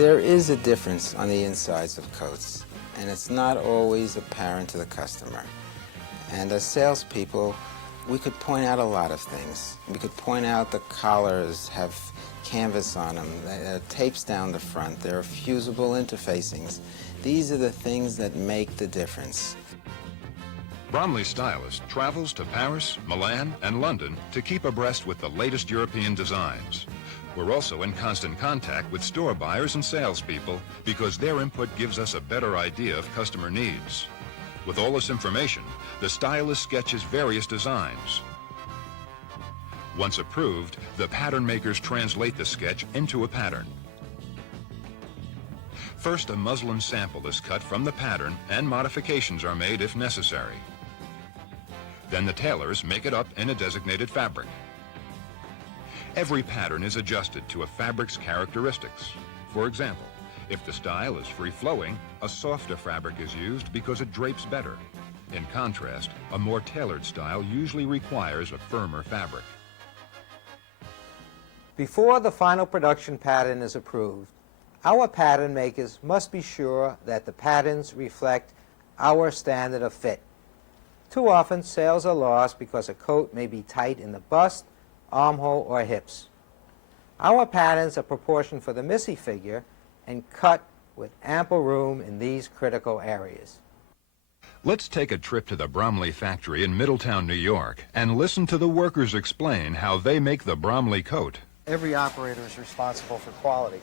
There is a difference on the insides of coats, and it's not always apparent to the customer. And as salespeople, we could point out a lot of things. We could point out the collars have canvas on them, there are tapes down the front, there are fusible interfacings. These are the things that make the difference. Bromleigh Stylist travels to Paris, Milan, and London to keep abreast with the latest European designs. We're also in constant contact with store buyers and salespeople because their input gives us a better idea of customer needs. With all this information, the stylist sketches various designs. Once approved, the pattern makers translate the sketch into a pattern. First, a muslin sample is cut from the pattern and modifications are made if necessary. Then the tailors make it up in a designated fabric. Every pattern is adjusted to a fabric's characteristics. For example, if the style is free-flowing, a softer fabric is used because it drapes better. In contrast, a more tailored style usually requires a firmer fabric. Before the final production pattern is approved, our pattern makers must be sure that the patterns reflect our standard of fit. Too often, sales are lost because a coat may be tight in the bust, armhole, or hips. Our patterns are proportioned for the Missy figure and cut with ample room in these critical areas. Let's take a trip to the Bromleigh factory in Middletown, New York, and listen to the workers explain how they make the Bromleigh coat. Every operator is responsible for quality.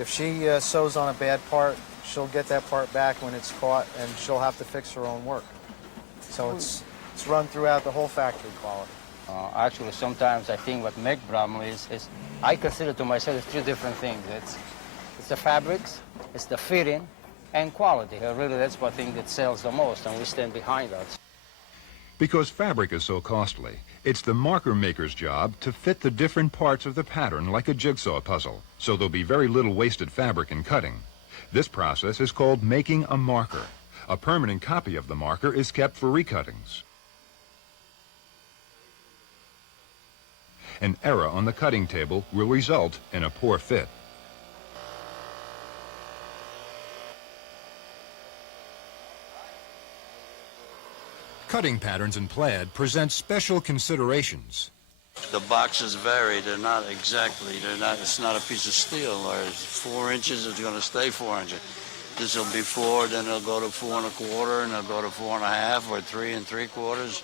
If she sews on a bad part, she'll get that part back when it's caught, and she'll have to fix her own work. So it's run throughout the whole factory, quality. Actually, sometimes I think what makes Bromleigh is I consider to myself three different things. It's the fabrics, it's the fitting, and quality. Really, that's what I think that sells the most, and we stand behind that. Because fabric is so costly, it's the marker maker's job to fit the different parts of the pattern like a jigsaw puzzle, so there'll be very little wasted fabric in cutting. This process is called making a marker. A permanent copy of the marker is kept for recuttings. An error on the cutting table will result in a poor fit. Cutting patterns in plaid present special considerations. The boxes vary. They're not exactly, it's not a piece of steel, or it's 4 inches, it's going to stay 4 inches. This will be 4, then it'll go to 4 1/4, and it'll go to 4 1/2, or 3 3/4,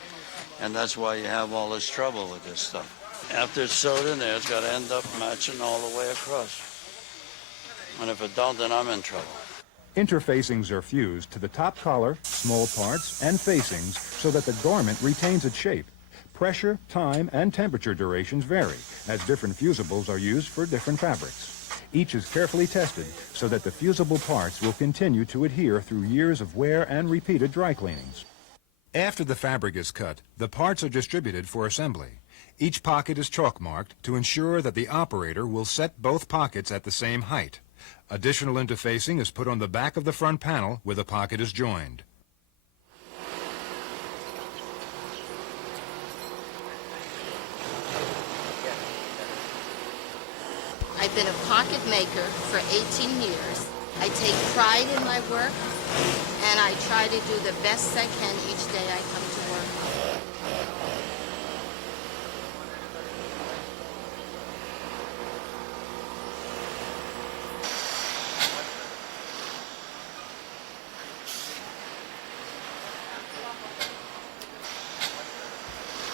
and that's why you have all this trouble with this stuff. After it's sewed in there, it's got to end up matching all the way across. And if it don't, then I'm in trouble. Interfacings are fused to the top collar, small parts, and facings so that the garment retains its shape. Pressure, time, and temperature durations vary, as different fusibles are used for different fabrics. Each is carefully tested so that the fusible parts will continue to adhere through years of wear and repeated dry cleanings. After the fabric is cut, the parts are distributed for assembly. Each pocket is chalk marked to ensure that the operator will set both pockets at the same height. Additional interfacing is put on the back of the front panel where the pocket is joined. I've been a pocket maker for 18 years. I take pride in my work, and I try to do the best I can each day I come to work.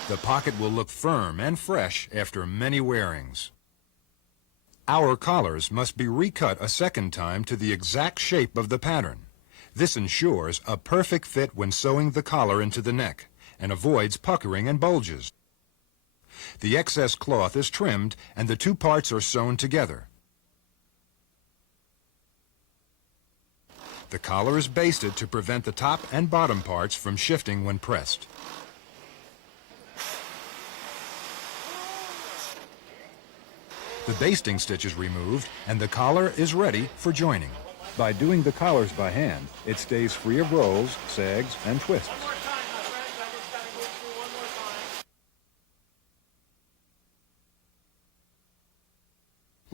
The pocket will look firm and fresh after many wearings. Our collars must be recut a second time to the exact shape of the pattern. This ensures a perfect fit when sewing the collar into the neck and avoids puckering and bulges. The excess cloth is trimmed and the two parts are sewn together. The collar is basted to prevent the top and bottom parts from shifting when pressed. The basting stitch is removed and the collar is ready for joining. By doing the collars by hand, it stays free of rolls, sags, and twists.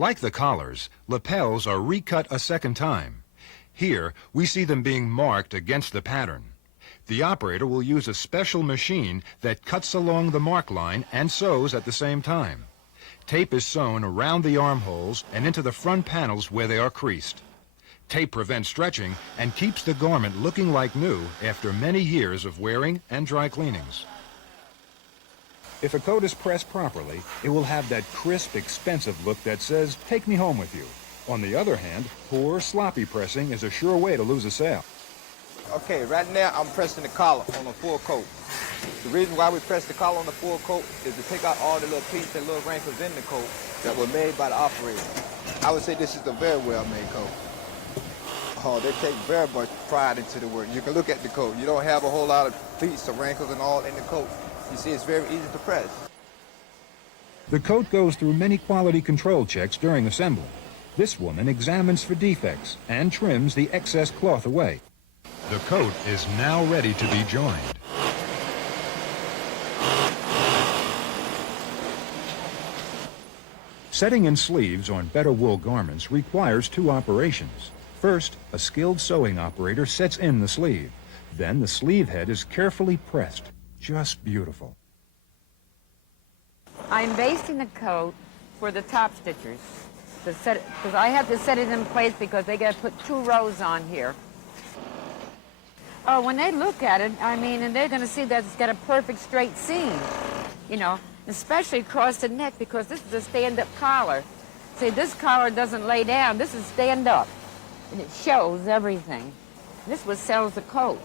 Like the collars, lapels are recut a second time. Here, we see them being marked against the pattern. The operator will use a special machine that cuts along the mark line and sews at the same time. Tape is sewn around the armholes and into the front panels where they are creased. Tape prevents stretching and keeps the garment looking like new after many years of wearing and dry cleanings. If a coat is pressed properly, it will have that crisp, expensive look that says, "Take me home with you." On the other hand, poor, sloppy pressing is a sure way to lose a sale. Okay, right now I'm pressing the collar on a full coat. The reason why we press the collar on the full coat is to take out all the little pleats and little wrinkles in the coat that were made by the operator. I would say this is a very well-made coat. Oh, they take very much pride into the work. You can look at the coat. You don't have a whole lot of pleats or wrinkles and all in the coat. You see, it's very easy to press. The coat goes through many quality control checks during assembly. This woman examines for defects and trims the excess cloth away. The coat is now ready to be joined. Setting in sleeves on better wool garments requires two operations. First, a skilled sewing operator sets in the sleeve. Then the sleeve head is carefully pressed. Just beautiful. I'm basting the coat for the top stitchers because I have to set it in place because they got to put 2 rows on here. Oh, when they look at it, I mean, and they're going to see that it's got a perfect straight seam, you know, especially across the neck because this is a stand-up collar. See, this collar doesn't lay down. This is stand up, and it shows everything. This is what sells the coat.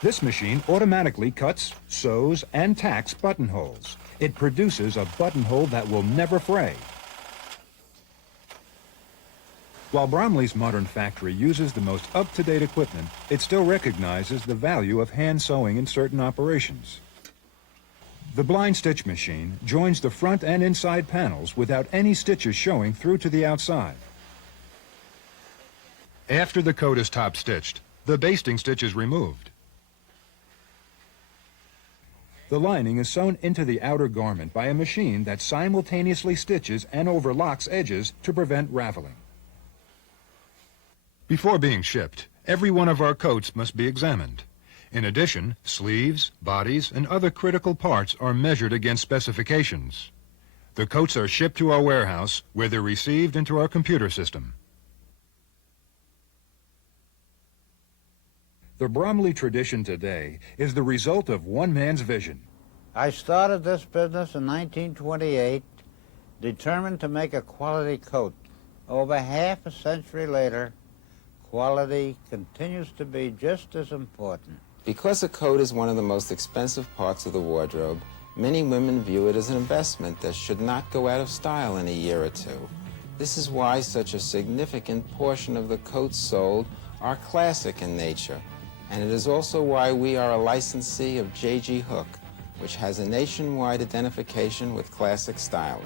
This machine automatically cuts, sews, and tacks buttonholes. It produces a buttonhole that will never fray. While Bromleigh's modern factory uses the most up-to-date equipment, it still recognizes the value of hand sewing in certain operations. The blind stitch machine joins the front and inside panels without any stitches showing through to the outside. After the coat is top stitched, the basting stitch is removed. The lining is sewn into the outer garment by a machine that simultaneously stitches and overlocks edges to prevent raveling. Before being shipped, every one of our coats must be examined. In addition, sleeves, bodies, and other critical parts are measured against specifications. The coats are shipped to our warehouse, where they're received into our computer system. The Bromleigh tradition today is the result of one man's vision. I started this business in 1928, determined to make a quality coat. Over half a century later, quality continues to be just as important. Because a coat is one of the most expensive parts of the wardrobe, many women view it as an investment that should not go out of style in a year or two. This is why such a significant portion of the coats sold are classic in nature. And it is also why we are a licensee of J.G. Hook, which has a nationwide identification with classic styling.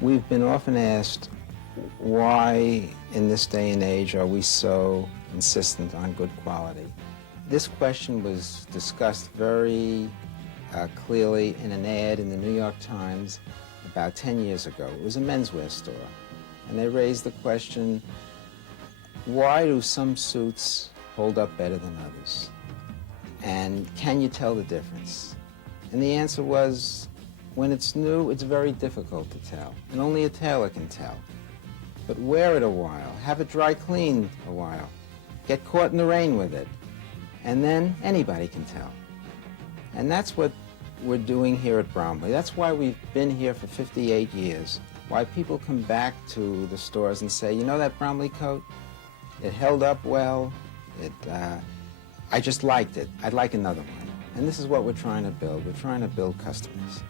We've been often asked, why in this day and age are we so insistent on good quality? This question was discussed very clearly in an ad in the New York Times about 10 years ago. It was a menswear store. And they raised the question, why do some suits hold up better than others? And can you tell the difference? And the answer was, when it's new, it's very difficult to tell, and only a tailor can tell. But wear it a while, have it dry cleaned a while, get caught in the rain with it, and then anybody can tell. And that's what we're doing here at Bromleigh. That's why we've been here for 58 years, why people come back to the stores and say, you know that Bromleigh coat? It held up well. I just liked it. I'd like another one. And this is what we're trying to build. We're trying to build customers.